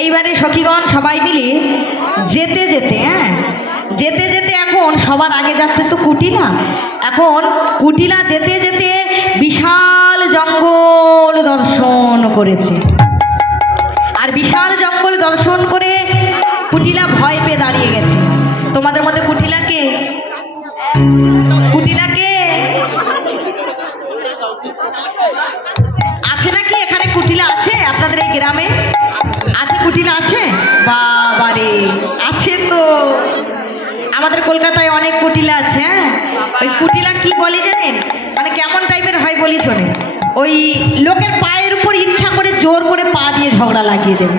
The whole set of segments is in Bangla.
এইবারে সখীগণ সবাই মিলে যেতে যেতে যেতে যেতে এখন সবার আগে যাচ্ছে তো কুটিলা। এখন কুটিলা যেতে যেতে বিশাল জঙ্গল দর্শন করেছে। আর বিশাল জঙ্গল দর্শন করে কুটিলা ভয় পেয়ে দাঁড়িয়ে গেছে। তোমাদের মধ্যে কুটিলাকে আছে নাকি? এখানে কুটিলা আছে আপনাদের এই গ্রামে? আছে, কুটিলা আছে? বাবারে, আছে তো। আমাদের কলকাতায় অনেক কুটিলা আছে। হ্যাঁ, ওই কুটিলা কি বলে জানেন? মানে কেমন টাইপের হয় বলি শোনে। ওই লোকের পায়ের উপর ইচ্ছা করে জোর করে পা দিয়ে ঝগড়া লাগিয়ে দেবে।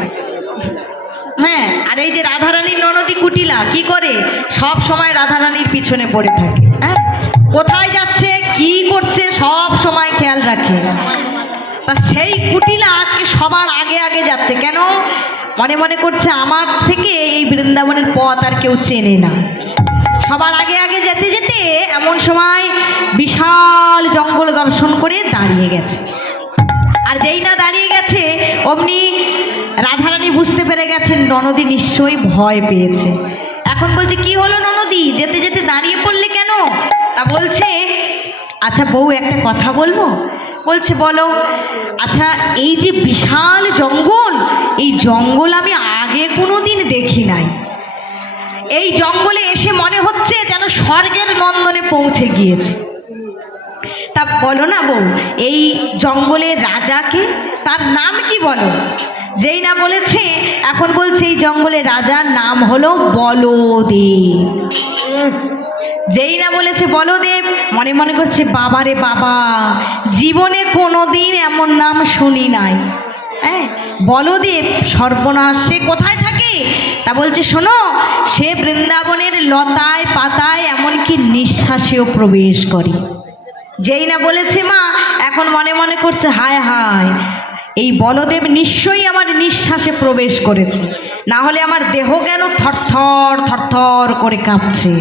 হ্যাঁ, আর এই যে রাধারানীর ননদী কুটিলা কি করে? সব সময় রাধারানীর পিছনে পড়ে থাকে। হ্যাঁ, কোথায় যাচ্ছে কি করছে সব সময় খেয়াল রাখে। তা সেই কুটিলা আজকে সবার আগে আগে যাচ্ছে। কেন? মনে মনে করছে আমার থেকে এই বৃন্দাবনের পথ আর কেউ চেনে না। সবার আগে আগে যেতে যেতে এমন সময় বিশাল জঙ্গল দর্শন করে দাঁড়িয়ে গেছে। আর যেই না দাঁড়িয়ে গেছে অমনি রাধারানী বুঝতে পেরে গেছেন ননদী নিশ্চয়ই ভয় পেয়েছে। এখন বলছে, কি হলো ননদী, যেতে যেতে দাঁড়িয়ে পড়লে কেন? তা বলছে, আচ্ছা বউ একটা কথা বলবো। বলছে, বলো। আচ্ছা, এই যে বিশাল জঙ্গল, এই জঙ্গল আমি আগে কোনো দিন দেখি নাই। এই জঙ্গলে এসে মনে হচ্ছে যেন স্বর্গের নন্দনে পৌঁছে গিয়েছে। তা বলো না বউ, এই জঙ্গলের রাজাকে, তার নাম কি বলো? যেই না বলেছে, এখন বলছে এই জঙ্গলের রাজার নাম হলো বলদেব। যেই না বলেছে বলদেব, মনে মনে করছে বাবারে বাবা, জীবনে কোনোদিন এমন নাম শুনি নাই। হ্যাঁ, বলদেব সর্বনাশ, সে কোথায় থাকে? তা বলছে, শোনো, সে বৃন্দাবনের লতায় পাতায় এমনকি নিঃশ্বাসেও প্রবেশ করে। যেই না বলেছে মা, এখন মনে মনে করছে হায় হায়, এই বলদেব নিশ্চয়ই আমার নিঃশ্বাসে প্রবেশ করেছে, না হলে আমার দেহ কেন থরথর থরথর করে কাঁপছে।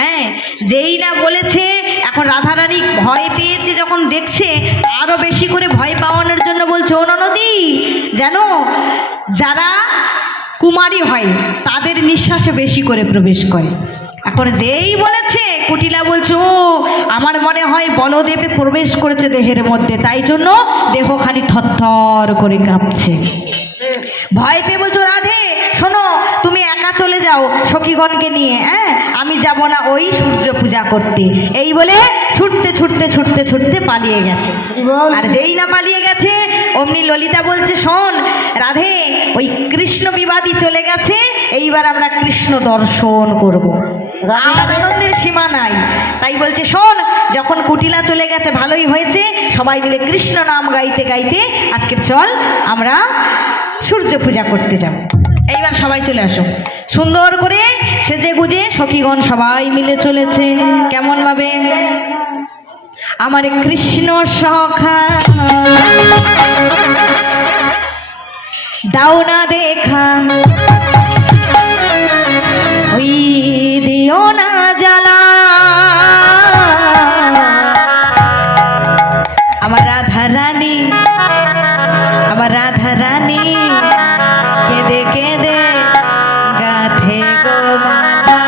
হ্যাঁ, যেই না বলেছে, এখন রাধারানী ভয় পেয়েছে। যখন দেখছে আরো বেশি করে ভয় পাওয়ানোর জন্য বলছে, ও ননদী, জানো যারা কুমারী হয় তাদের নিঃশ্বাসে বেশি করে প্রবেশ করে। এখন যেই বলেছে কুটিলা বলছে, ও আমার মনে হয় বলদেবে প্রবেশ করেছে দেহের মধ্যে, তাই জন্য দেহখানি থরথর করে কাঁপছে। ভয় পেয়ে বলছো, রাধে শোনো, তুমি একা চলে যাও সখীগণকে নিয়ে। হ্যাঁ, আমি যাব না ওই সূর্য পূজা করতে। এই বলে ছুটতে ছুটতে ছুটতে ছুটতে পালিয়ে গেছে। আর যেই না পালিয়ে গেছে অমনি ললিতা বলছে, শোন রাধে, ওই কৃষ্ণ বিবাদী চলে গেছে, এইবার আমরা কৃষ্ণ দর্শন করব। আর আনন্দের সীমা নাই। তাই বলছে, শোন, যখন কুটিলা চলে গেছে ভালোই হয়েছে, সবাই মিলে কৃষ্ণ নাম গাইতে গাইতে আজকে চল আমরা সূর্য পূজা করতে যাব। এইবার সবাই চলে আসো। সুন্দর করে সেজে গুজে সখীগণ সবাই মিলে চলেছে। কেমন ভাবে? আমার কৃষ্ণ সখা দাও না দেখা, ওই দিও না জ্বালা, আমার রাধা রানী, আমার রাধা রানী কেঁদে কেঁদে গাথে গো মালা।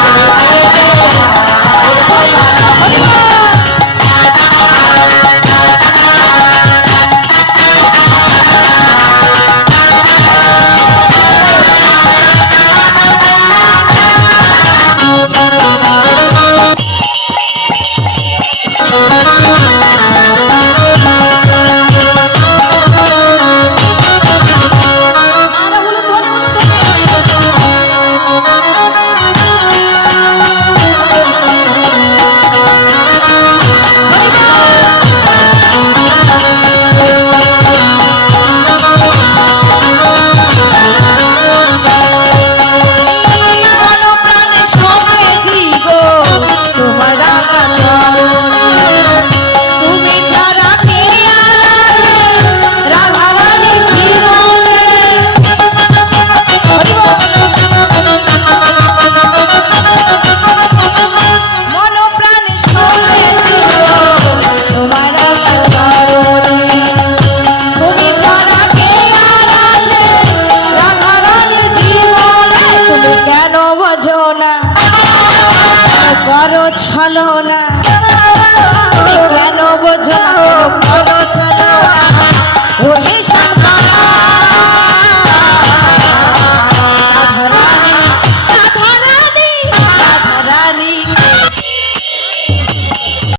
আমি